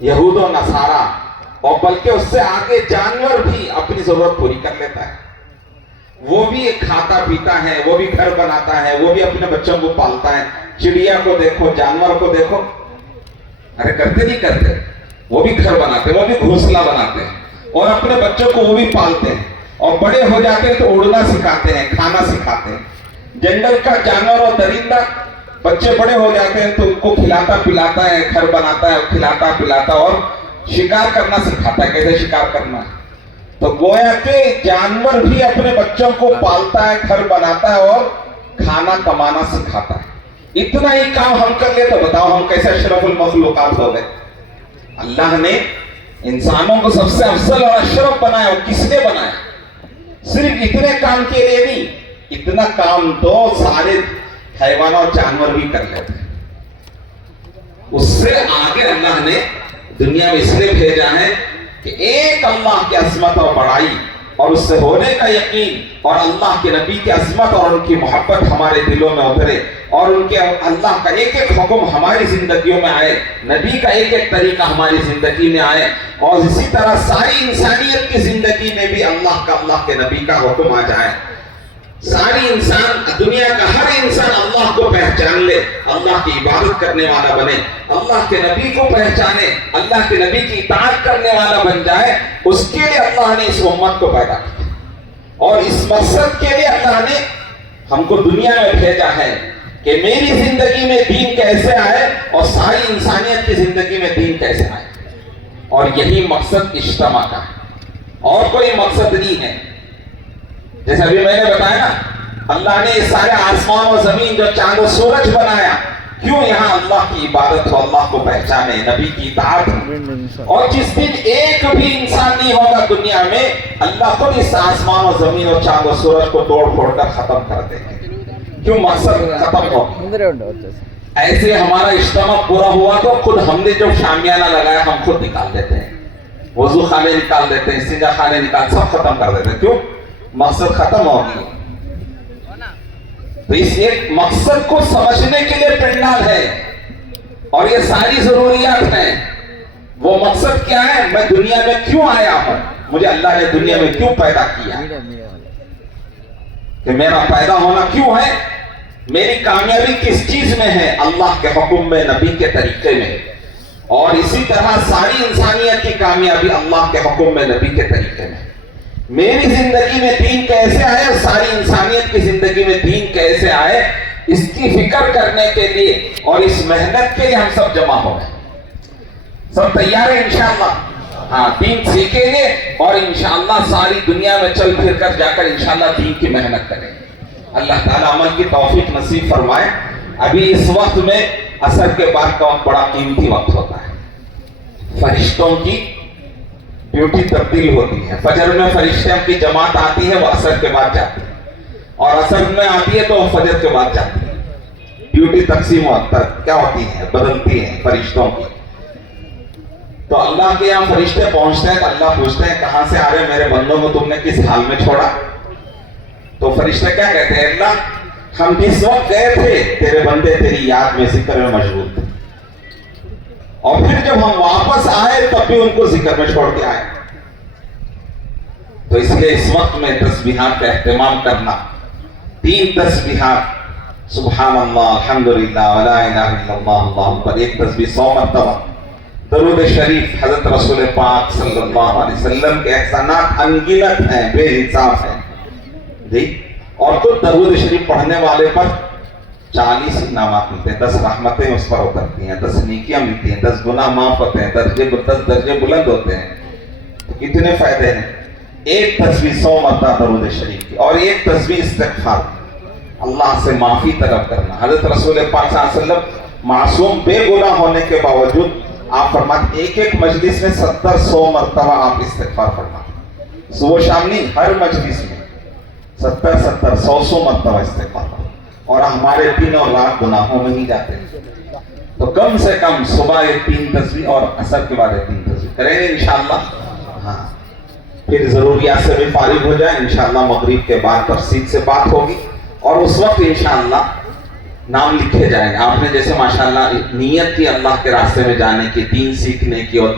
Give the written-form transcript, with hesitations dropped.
यहूद और नसारा, और बल्कि उससे आगे जानवर भी अपनी जरूरत पूरी कर लेता है। वो भी एक खाता पीता है, वो भी घर बनाता है, वो भी अपने बच्चों को पालता है। चिड़िया को देखो, जानवर को देखो, अरे करते नहीं करते, वो भी घर बनाते, वो भी घोंसला बनाते हैं और अपने बच्चों को वो भी पालते हैं, और बड़े हो जाते हैं तो उड़ना सिखाते हैं, खाना सिखाते हैं। जंगल का जानवर और दरिंदा बच्चे बड़े हो जाते हैं तो उनको खिलाता पिलाता है, घर बनाता है, खिलाता पिलाता और शिकार करना सिखाता है, कैसे शिकार करना है। तो गोया के जानवर भी अपने बच्चों को पालता है, घर बनाता है और खाना कमाना सिखाता है। इतना ही काम हम कर ले तो बताओ हम कैसे अशरफुल मखलूकात हो गए। अल्लाह ने इंसानों को सबसे अफजल और अशरफ बनाया, और किसने बनाया? सिर्फ इतने काम के लिए नहीं, इतना काम तो सारे हैवान और जानवर भी कर लेते हैं। उससे आगे अल्लाह ने दुनिया में इसलिए भेजा है कि एक अल्लाह की अजमत और बड़ाई और उससे होने का यकीन और अल्लाह के नबी की अजमत और उनकी मोहब्बत हमारे दिलों में उतरे, और उनके अल्लाह का एक एक हुक्म हमारी जिंदगियों में आए, नबी का एक एक तरीका हमारी जिंदगी में आए, और इसी तरह सारी इंसानियत की जिंदगी में भी अल्लाह के नबी का हुक्म आ जाए। सारी इंसान, दुनिया का हर इंसान अल्लाह को पहचान ले, अल्लाह की इबादत करने वाला बने, अल्लाह के नबी को पहचाने, अल्लाह के नबी की इताअत करने वाला बन जाए। उसके लिए अल्लाह ने इस उम्मत को पैदा किया, और इस मकसद के लिए अल्लाह ने हमको दुनिया में भेजा है कि मेरी जिंदगी में दीन कैसे आए और सारी इंसानियत की जिंदगी में दीन कैसे आए। और यही मकसद इज्तिमा का है, और कोई मकसद नहीं है। जैसे अभी मैंने बताया ना, अल्लाह ने सारे आसमान और जमीन, जो चांद और सूरज बनाया, क्यों? यहाँ अल्लाह की इबादत हो, अल्लाह को पहचाने, नबी की इताअत हो। और जिस दिन एक भी इंसान नहीं होगा दुनिया में, अल्लाह को इस आसमान और जमीन और चांद और सूरज को तोड़ फोड़ कर खत्म कर देंगे। क्यों? मकसद खत्म हो। ऐसे हमारा इज्तिमा पूरा हुआ तो खुद हमने जो शामियाना लगाया हम खुद निकाल देते हैं, वजू खाने निकाल देते हैं, सिंगा खाने निकाल, सब खत्म कर देते हैं। क्यों? मकसद खत्म हो गया। तो इस एक मकसद को समझने के लिए पंडाल है, और ये सारी जरूरियात हैं। वो मकसद क्या है? मैं दुनिया में क्यों आया हूं, मुझे अल्लाह ने दुनिया में क्यों पैदा किया, कि मेरा पैदा होना क्यों है, मेरी कामयाबी किस चीज में है? अल्लाह के हुक्म में, नबी के तरीके में। और इसी तरह सारी इंसानियत की कामयाबी अल्लाह के हुक्म में, नबी के तरीके में। मेरी जिंदगी में दीन कैसे आए और सारी इंसानियत की जिंदगी में दीन कैसे आए, इसकी फिक्र करने के लिए और इस मेहनत के लिए हम सब जमा हो गए। सब तैयार है इंशाअल्लाह। हाँ, दीन सीखेंगे और इंशाअल्लाह सारी दुनिया में चल फिर कर जाकर इंशाअल्लाह दीन की मेहनत करेंगे। अल्लाह ताला अमल की तौफीक नसीब फरमाए। अभी इस वक्त में असर के बाद का वक्त बड़ा कीमती वक्त होता है। फरिश्तों की ड्यूटी तब्दील होती है। फजर में फरिश्तों की जमात आती है, वो असर के बाद जाती है, और असर में आती है तो वो फजर के बाद जाती है। ड्यूटी तकसीम क्या होती है, बदलती है फरिश्तों की। तो अल्लाह के यहाँ फरिश्ते पहुंचते हैं तो अल्लाह पूछते हैं, कहां से आ रहे मेरे बंदों को तुमने किस हाल में छोड़ा? तो फरिश्ते क्या कहते हैं? अल्लाह, हम जिस वक्त गए थे तेरे बंदे तेरी याद में, जिक्र में मशगूल थे, और फिर जब हम वापस आए तब भी उनको जिक्र में छोड़ के आए। तो इसलिए इस वक्त में तस्बीहात का एहतमाम करना, 3 तस्बीहात, सुभान अल्लाह, अल्हम्दुलिल्लाह, व ला इलाहा इल्लल्लाह, अल्लाहु अकबर, एक तस्बीह 100 मरतबा, दरूद शरीफ, हजरत रसूल पाक सल्लल्लाहु अलैहि वसल्लम के एहसानात अनगिनत हैं, बेहिसाब हैं जी। और तो दरूद शरीफ पढ़ने वाले पर 40 इनामात मिलते हैं, 10 रहमतें उस पर उतरती हैं, 10 नेकियां मिलती हैं, 10 गुनाह माफ होते हैं, 10 दर्जे बुलंद होते हैं। तो कितने फायदे हैं? एक तस्बीह 100 मरतबा दरूद शरीफ की, और एक तस्बीह इस्तिग़फ़ार, अल्लाह से माफी तलब करना। हजरत रसूल पाक सल्लल्लाहु अलैहि वसल्लम मासूम बेगुनाह होने के बावजूद आप फरमाते एक मजलिस में 70-100 मरतबा आप इस्तिग़फ़ार फरमाते, सुबह शाम नहीं, हर मजलिस में 70-100 मरतबा इस्तिग़फ़ार, और हमारे दिन और रात गुनाहों में ही जाते हैं। तो कम से कम सुबह ये 3 तस्बीह और असर के बाद 3 तस्बीह करेंगे इंशाअल्लाह। हाँ, फिर जरूरियात से भी फारिग हो जाए इंशाअल्लाह। मगरिब के बाद तफसील से बात होगी, और उस वक्त इंशाअल्लाह नाम लिखे जाएंगे। आपने जैसे माशाल्लाह نیت की अल्लाह के रास्ते में जाने की, दीन सीखने की और